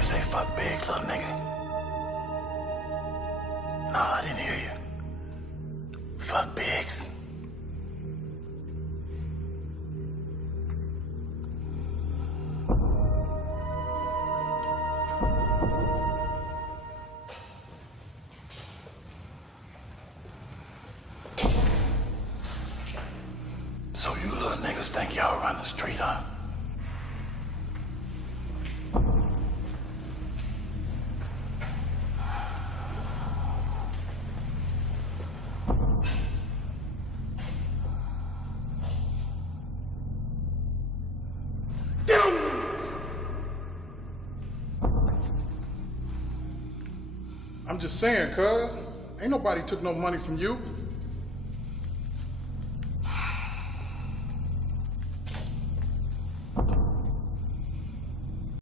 you say fuck big, little nigga? No, I didn't hear you. Fuck bigs. So you little niggas think y'all run the street, huh? I'm just saying, cuz. Ain't nobody took no money from you.